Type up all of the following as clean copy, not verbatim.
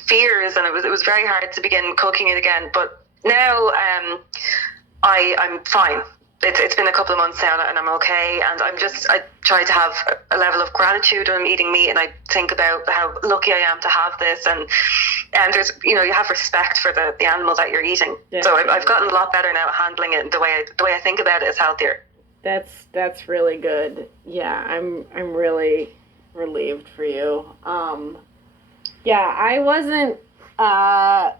fears, and it was very hard to begin cooking it again. But now I'm fine. It's been a couple of months now, and I'm okay. And I try to have a level of gratitude when I'm eating meat, and I think about how lucky I am to have this. And there's, you have respect for the animal that you're eating. So I've gotten a lot better now at handling it, and the way I think about it is healthier. That's really good. Yeah, I'm really relieved for you. Yeah, I wasn't. I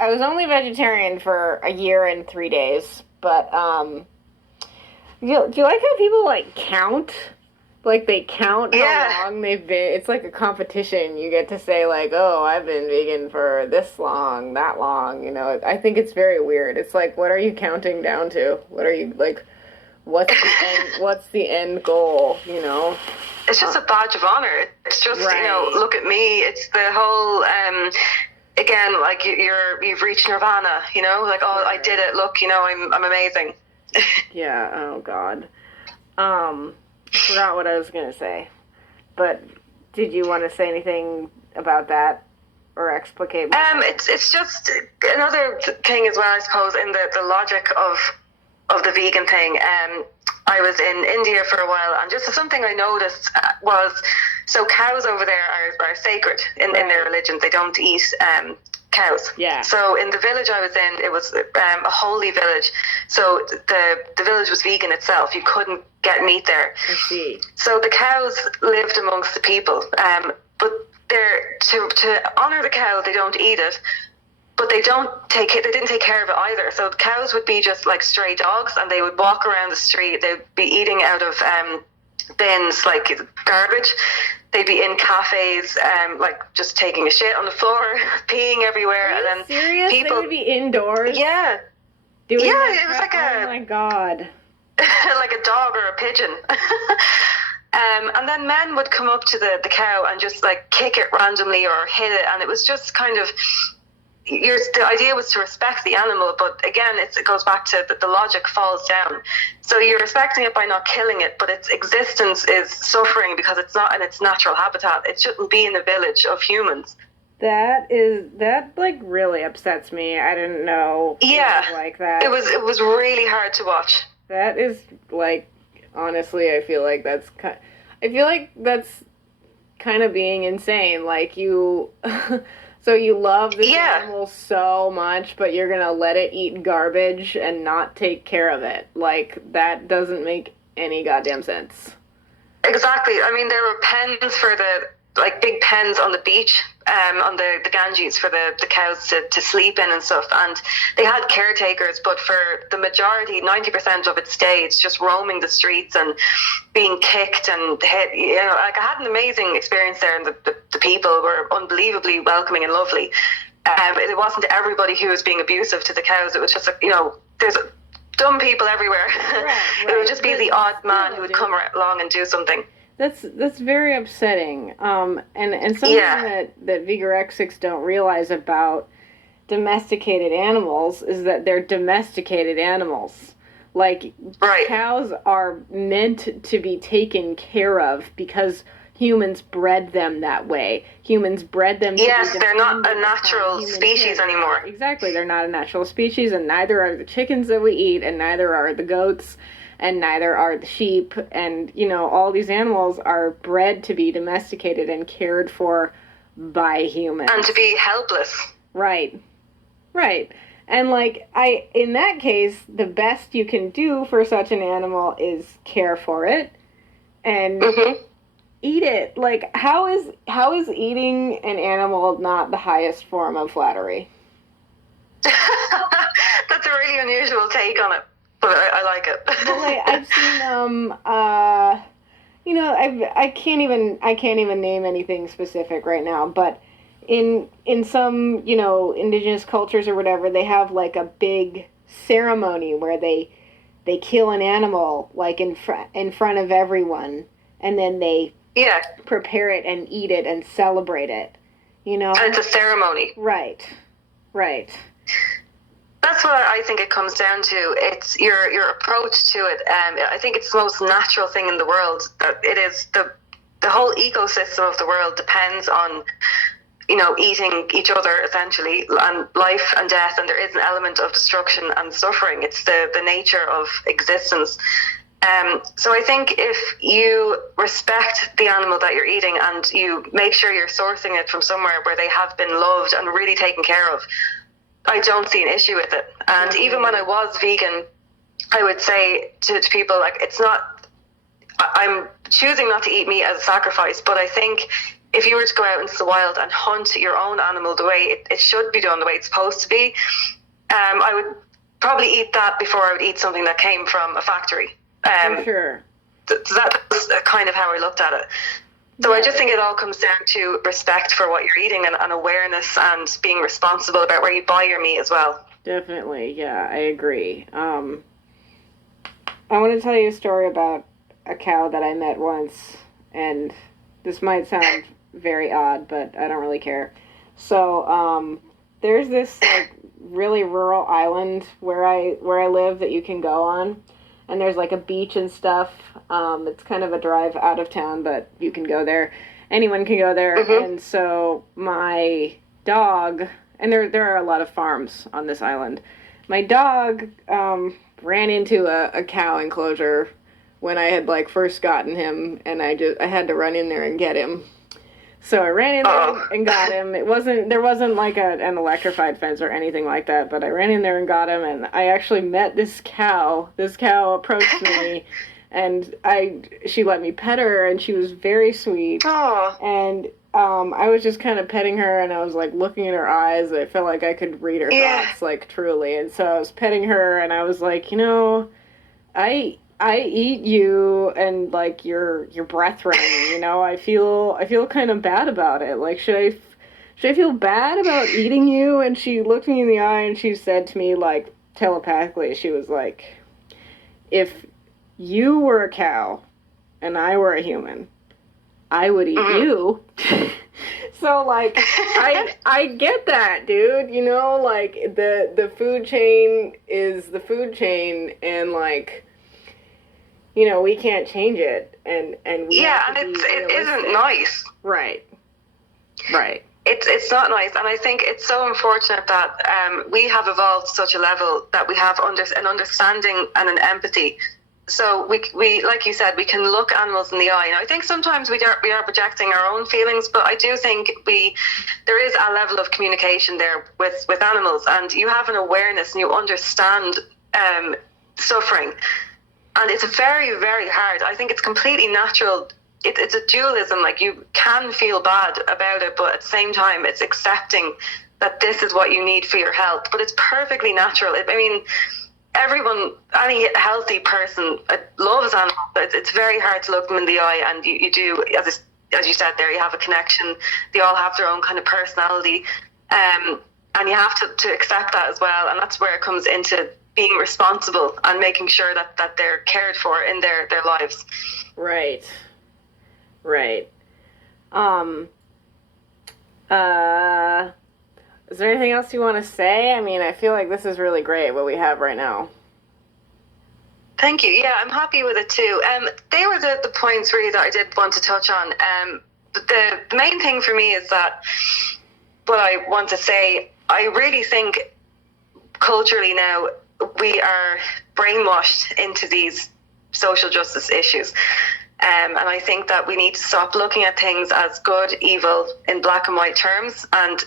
was only vegetarian for a year and 3 days, but do you like how people count? Like they count how long they've been. It's like a competition. You get to say oh, I've been vegan for this long, that long. I think it's very weird. It's like, what are you counting down to? What are you What's the end? What's the end goal? It's just a badge of honor. It's just look at me. It's the whole again, you've reached nirvana. Oh, I did it. Look, I'm amazing. Yeah. Oh God. Forgot what I was gonna say, but did you want to say anything about that or explicate more? It's just another thing as well, I suppose, in the logic of the vegan thing. I was in India for a while, and just something I noticed was, so cows over there are sacred in their religion. They don't eat cows. Yeah. So in the village I was in, it was a holy village. So the village was vegan itself. You couldn't get meat there. I see. So the cows lived amongst the people. But they're to honor the cow, they don't eat it. But they didn't take care of it either. So the cows would be just like stray dogs, and they would walk around the street. They'd be eating out of bins, like garbage. They'd be in cafes, just taking a shit on the floor, peeing everywhere. Are you and then serious? People, they would be indoors? Yeah. Doing it was like oh my God. like a dog or a pigeon. And then men would come up to the cow and just kick it randomly or hit it. And it was just kind of, the idea was to respect the animal, but again, it goes back to the logic falls down. So you're respecting it by not killing it, but its existence is suffering because it's not in its natural habitat. It shouldn't be in a village of humans. That really upsets me. I didn't know. Yeah, it was like that. It was really hard to watch. That is honestly, I feel like that's kind of being insane. You. So you love this animal so much, but you're going to let it eat garbage and not take care of it. That doesn't make any goddamn sense. Exactly. I mean, there were pens for big pens on the beach, on the Ganges for the cows to sleep in and stuff. And they had caretakers, but for the majority, 90% of its day, it's just roaming the streets and being kicked and hit. I had an amazing experience there, and the people were unbelievably welcoming and lovely. It wasn't everybody who was being abusive to the cows. It was just, there's dumb people everywhere. Right. It would just be the odd man who would come along and do something. That's very upsetting. And something that Vegorexics don't realize about domesticated animals is that they're domesticated animals. Cows are meant to be taken care of because humans bred them that way. Humans bred them to be they're not a natural species anymore. Exactly, they're not a natural species, and neither are the chickens that we eat, and neither are the goats, and neither are the sheep, and, all these animals are bred to be domesticated and cared for by humans. And to be helpless. Right. And, in that case, the best you can do for such an animal is care for it and eat it. How is eating an animal not the highest form of flattery? That's a really unusual take on it. But I like it. Well, I've seen I can't even name anything specific right now, but in some indigenous cultures or whatever, they have a big ceremony where they kill an animal in front of everyone, and then they prepare it and eat it and celebrate it. And it's a ceremony. Right. That's what I think it comes down to. It's your approach to it. I think it's the most natural thing in the world. That it is the whole ecosystem of the world depends on eating each other essentially, and life and death, and there is an element of destruction and suffering. It's the nature of existence. So I think if you respect the animal that you're eating and you make sure you're sourcing it from somewhere where they have been loved and really taken care of, I don't see an issue with it. And even when I was vegan, I would say to people, like, it's not, I'm choosing not to eat meat as a sacrifice, but I think if you were to go out into the wild and hunt your own animal the way it should be done, the way it's supposed to be, I would probably eat that before I would eat something that came from a factory. For sure. So that's kind of how I looked at it. So I just think it all comes down to respect for what you're eating and awareness and being responsible about where you buy your meat as well. Definitely, yeah, I agree. I want to tell you a story about a cow that I met once, and this might sound very odd, but I don't really care. So, there's this like really rural island where I live that you can go on, and there's like a beach and stuff. It's kind of a drive out of town, but you can go there. Anyone can go there. Mm-hmm. And so my dog, and there are a lot of farms on this island. My dog ran into a cow enclosure when I had like first gotten him, and I had to run in there and get him. So I ran in there and got him. There wasn't like an electrified fence or anything like that, but I ran in there and got him, and I actually met this cow. This cow approached me, and she let me pet her, and she was very sweet. And I was just kind of petting her, and I was like looking in her eyes. I felt like I could read her thoughts, like truly. And so I was petting her, and I was like, I eat you and like your brethren, I feel kind of bad about it. Like, should I feel bad about eating you? And she looked me in the eye and she said to me, like, telepathically, she was like, if you were a cow and I were a human, I would eat you. So like, I get that, dude, like the food chain is the food chain, and like, we can't change it, and we have to it isn't nice. Right. It's not nice, and I think it's so unfortunate that we have evolved to such a level that we have an understanding and an empathy. So we like you said, we can look animals in the eye. And I think sometimes we are projecting our own feelings, but I do think there is a level of communication there with animals, and you have an awareness and you understand suffering. And it's very, very hard. I think it's completely natural. It's a dualism. Like, you can feel bad about it, but at the same time, it's accepting that this is what you need for your health. But it's perfectly natural. Any healthy person loves animals. It's very hard to look them in the eye, and you do, as you said there, you have a connection. They all have their own kind of personality, and you have to accept that as well. And that's where it comes into being responsible and making sure that they're cared for in their lives. Right. Is there anything else you want to say? I mean, I feel like this is really great what we have right now. Thank you. Yeah, I'm happy with it too. They were the points really that I did want to touch on. The main thing for me is that what I want to say, I really think culturally now we are brainwashed into these social justice issues. And I think that we need to stop looking at things as good, evil in black and white terms, and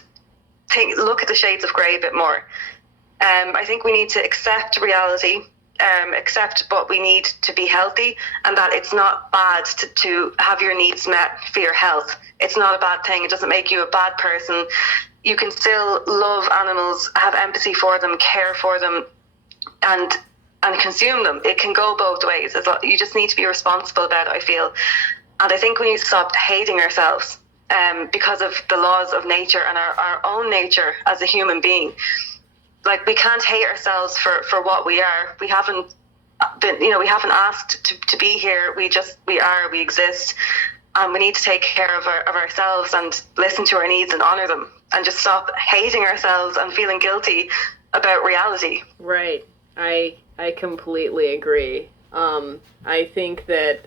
look at the shades of grey a bit more. I think we need to accept reality, accept what we need to be healthy, and that it's not bad to have your needs met for your health. It's not a bad thing. It doesn't make you a bad person. You can still love animals, have empathy for them, care for them, and consume them. It can go both ways. You just need to be responsible about it, I feel. And I think we need to stop hating ourselves because of the laws of nature and our own nature as a human being. Like, we can't hate ourselves for what we are. We haven't been, we haven't asked to be here. We exist. And we need to take care of ourselves and listen to our needs and honor them, and just stop hating ourselves and feeling guilty about reality. Right. I completely agree. I think that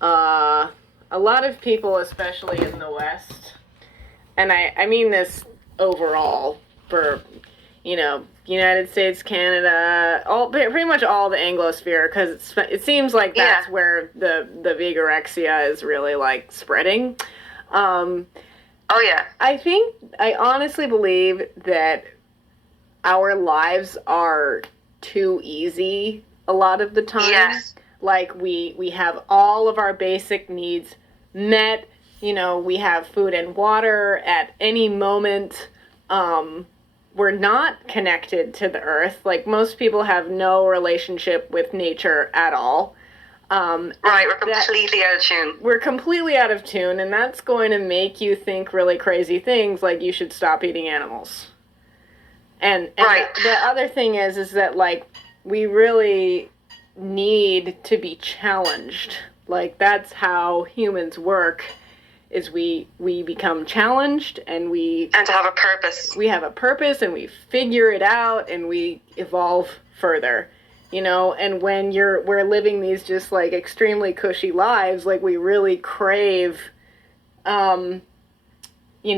a lot of people, especially in the West, and I mean this overall for, United States, Canada, pretty much all the Anglosphere, because it seems like that's where the Vigorexia is really like spreading. Oh yeah. I honestly believe that our lives are too easy a lot of the time. Yes. Like we have all of our basic needs met. We have food and water at any moment. We're not connected to the earth. Like, most people have no relationship with nature at all. Right, we're completely out of tune. We're completely out of tune, and that's going to make you think really crazy things, like you should stop eating animals. And right. The other thing is that, like, we really need to be challenged. Like, that's how humans work. Is we become challenged, and to have a purpose. We have a purpose, and we figure it out, and we evolve further, and when we're living these just like extremely cushy lives, like, we really crave, something. We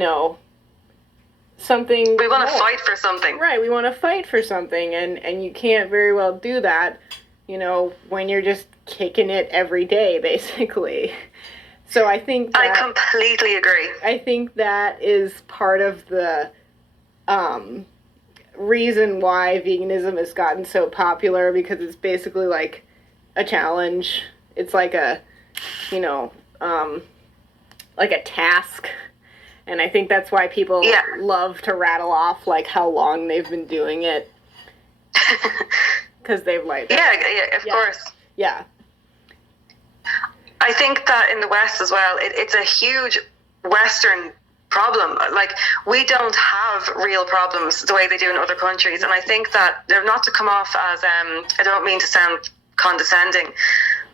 want to fight for something. Right, we want to fight for something, and you can't very well do that, when you're just kicking it every day, basically. So I think I completely agree. I think that is part of the reason why veganism has gotten so popular, because it's basically like a challenge. It's like a, like a task. And I think that's why people love to rattle off like how long they've been doing it. Because they've like... Of course. Yeah. I think that in the West as well, it's a huge Western problem. Like, we don't have real problems the way they do in other countries. And I think that, not to come off as, I don't mean to sound condescending,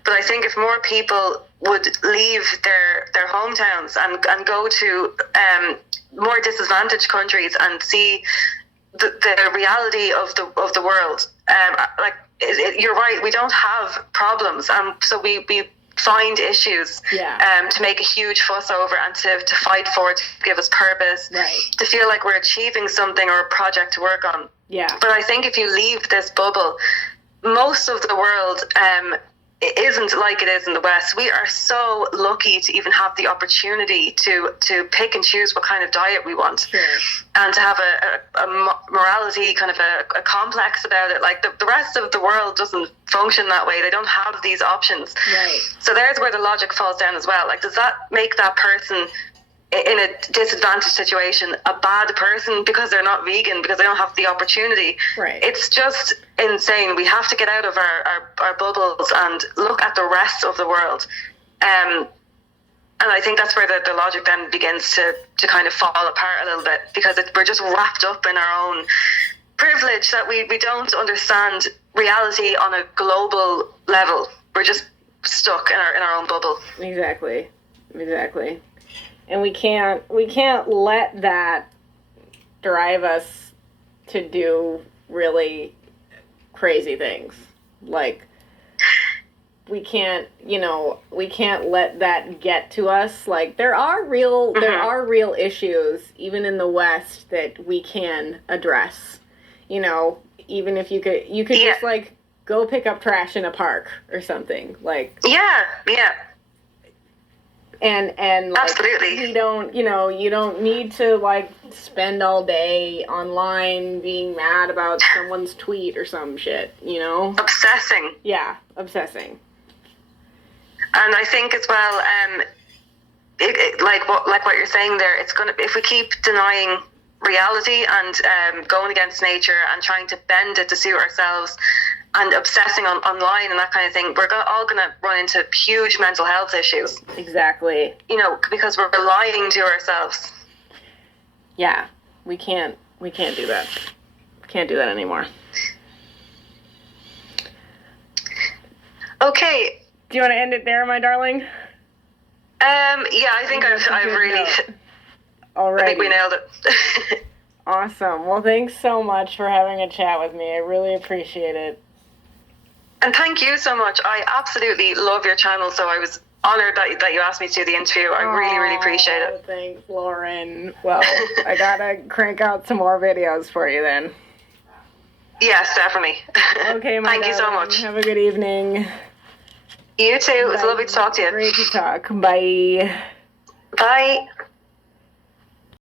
but I think if more people would leave their hometowns and go to more disadvantaged countries and see the reality of the world, you're right, we don't have problems. So we find issues to make a huge fuss over and to fight for, to give us purpose, to feel like we're achieving something or a project to work on. But I think if you leave this bubble, most of the world it isn't like it is in the West. We are so lucky to even have the opportunity to pick and choose what kind of diet we want, and to have a morality, kind of a complex about it. Like, the rest of the world doesn't function that way. They don't have these options. So there's where the logic falls down as well. Like, does that make that person in a disadvantaged situation a bad person because they're not vegan, because they don't have the opportunity? It's just insane. We have to get out of our bubbles and look at the rest of the world. And I think that's where the logic then begins to kind of fall apart a little bit, because we're just wrapped up in our own privilege that we don't understand reality on a global level. We're just stuck in our own bubble. Exactly. And we can't let that drive us to do really crazy things. Like, we can't let that get to us. Like, there are real issues even in the West that we can address. Even if you could just like go pick up trash in a park or something. Like, And like, absolutely, you don't need to like spend all day online being mad about someone's tweet or some shit, Obsessing. Yeah, obsessing. And I think as well, like what you're saying there, it's gonna, if we keep denying reality and going against nature and trying to bend it to suit ourselves, and obsessing online and that kind of thing, we're all going to run into huge mental health issues. Exactly. Because we're lying to ourselves. Yeah, we can't do that. Can't do that anymore. Okay. Do you want to end it there, my darling? I think I've really... All right. I think we nailed it. Awesome. Well, thanks so much for having a chat with me. I really appreciate it. And thank you so much. I absolutely love your channel, so I was honored that you asked me to do the interview. I really appreciate it. Thanks, Lauren. Well, I gotta crank out some more videos for you then. Yes, definitely. Okay, my Thank you so much. Have a good evening. You too. It was lovely to talk to you. Great to talk. Bye. Bye.